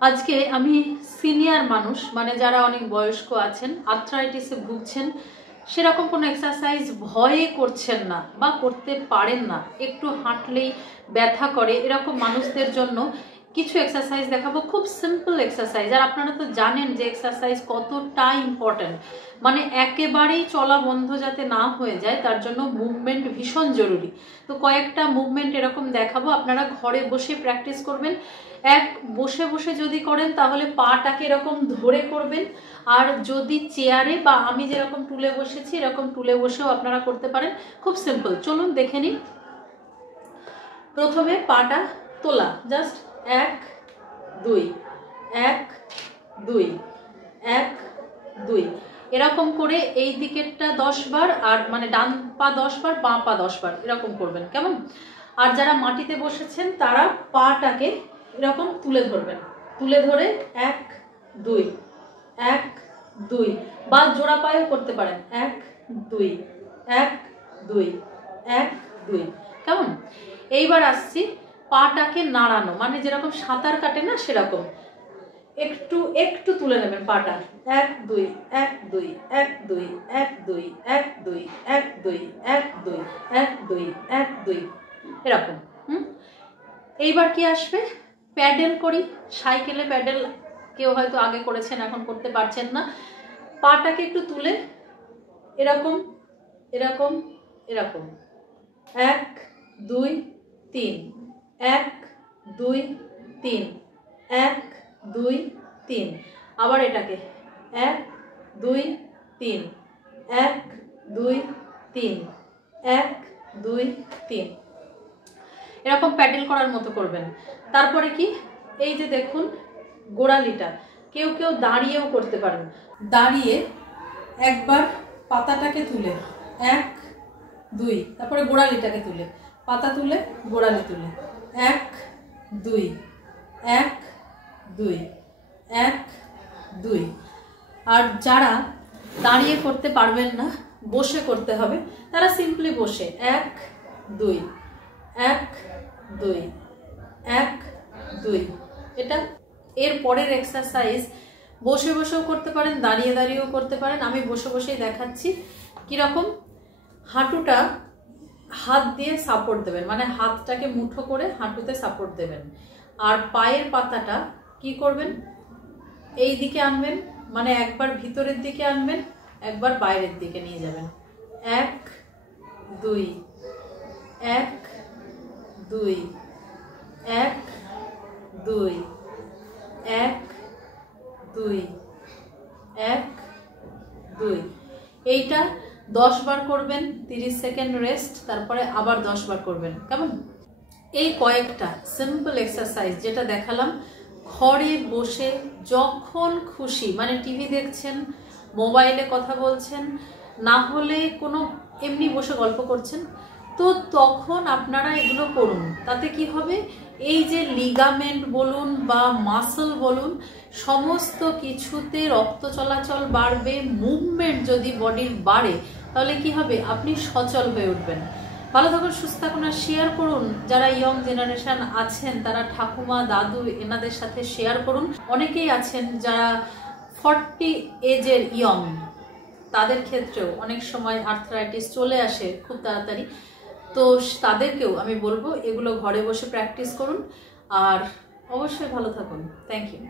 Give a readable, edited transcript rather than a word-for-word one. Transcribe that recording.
আজকে আমি সিনিয়র মানুষ মানে যারা অনেক বয়স্ক আছেন, আর্থ্রাইটিসে ভুগছেন, সেরকম কোনো এক্সারসাইজ ভয়ে করছেন না বা করতে পারেন না, একটু হাঁটলেই ব্যথা করে, এরকম মানুষদের জন্য কিছু এক্সারসাইজ দেখাবো। খুব সিম্পল এক্সারসাইজ, আর আপনারা তো জানেন যে এক্সারসাইজ কতটা ইম্পর্ট্যান্ট। মানে একেবারেই চলা বন্ধ যাতে না হয়ে যায় তার জন্য মুভমেন্ট ভীষণ জরুরি। তো কয়েকটা মুভমেন্ট এরকম দেখাবো, আপনারা ঘরে বসে প্র্যাকটিস করবেন। বসে বসে যদি করেন তাহলে পাটাকে এরকম ধরে করবেন, আর যদি চেয়ারে বা আমি যেরকম টুলে বসেছি এরকম টুলে বসেও আপনারা করতে পারেন। খুব সিম্পল, চলুন দেখে নিন। প্রথমে পাটা তোলা, জাস্ট 1 2 1 2 1 2 এরকম করে এই দিকেরটা 10 বার, আর মানে ডান পা 10 বার, বাঁ পা 10 বার এরকম করবেন, কেমন? আর যারা মাটিতে বসেছেন তারা পাটাকে এরকম তুলে ধরবেন, তুলে ধরে 1 2 1 2 বা জোড়া পায়েও করতে পারেন, 1 2 1 2 1 2, কেমন? এইবার আসছি পাটাকে নাড়ানো, মানে যেরকম সাঁতার কাটে না সেরকম একটু একটু তুলে নেবেন পাটা, 1 2 1 2 1 2 1 2 1 2 1 2 1 2 1 2 1 2 এরকম। এইবার কি আসবে, প্যাডেল করি, সাইকেলে প্যাডেল কেউ হয়তো আগে করেছেন এখন করতে পারছেন না। পাটাকে একটু তুলে এরকম এরকম এরকম 1 2 3 1 2 3 1 2 3, আবার এটাকে 1 2 3 1 2 3 1 2 3, এরকম প্যাডেল করার মতো করবেন। তারপরে কি, এই যে দেখুন গোড়ালিটা, কেউ কেউ দাঁড়িয়েও করতে পারেন। দাঁড়িয়ে একবার পাতাটাকে তুলে 1 2, তারপরে গোড়ালিটাকে তুলে, পাতা তুলে গোড়ালি তুলে 1 2 1 2 1 2। আর যারা দাঁড়িয়ে করতে পারবেন না, বসে করতে হবে, তারা সিম্পলি বসে 1 2 1 2 1 2, এটা। এর পরের এক্সারসাইজ বসে বসেও করতে পারেন, দাঁড়িয়ে দাঁড়িয়েও করতে পারেন। আমি বসে বসেই দেখাচ্ছি কিরকম। হাঁটুটা হাত দিয়ে সাপোর্ট দেবেন, মানে হাতটাকে মুঠো করে হাঁটুতে সাপোর্ট দেবেন, আর পায়ের পাতাটা কি করবেন, এই দিকে আনবেন, মানে একবার ভিতরের দিকে আনবেন, একবার বাইরের দিকে নিয়ে যাবেন, 1 2 1 2 1 2 1 2 1 2। এইটা 10 বার করবেন, 30 সেকেন্ড রেস্ট, তারপরে আবার 10 বার করবেন, কেমন? এই কয়েকটা সিম্পল এক্সারসাইজ যেটা দেখালাম, ঘরে বসে যখন খুশি, মানে টিভি দেখছেন, মোবাইলে কথা বলছেন, না হলে কোনো এমনি বসে গল্প করছেন, তো তখন আপনারা এগুলো করুন। তাতে কি হবে, এই যে লিগামেন্ট বলুন বা মাসল বলুন, সমস্ত কিছুতে রক্ত চলাচল বাড়বে। মুভমেন্ট যদি বডির বাড়ে তাহলে কি হবে, আপনি সচল হয়ে উঠবেন। ভালো থাকুন, সুস্থ থাকুন, আর শেয়ার করুন। যারা ইয়ং জেনারেশন আছেন তারা ঠাকুমা দাদু এনাদের সাথে শেয়ার করুন। অনেকেই আছেন যারা 40 এজের ইয়ং, তাদের ক্ষেত্রেও অনেক সময় আর্থ্রাইটিস চলে আসে খুব তাড়াতাড়ি, তো তাদেরকেও আমি বলবো এগুলো ঘরে বসে প্র্যাকটিস করুন, আর অবশ্যই ভালো থাকুন। Thank you.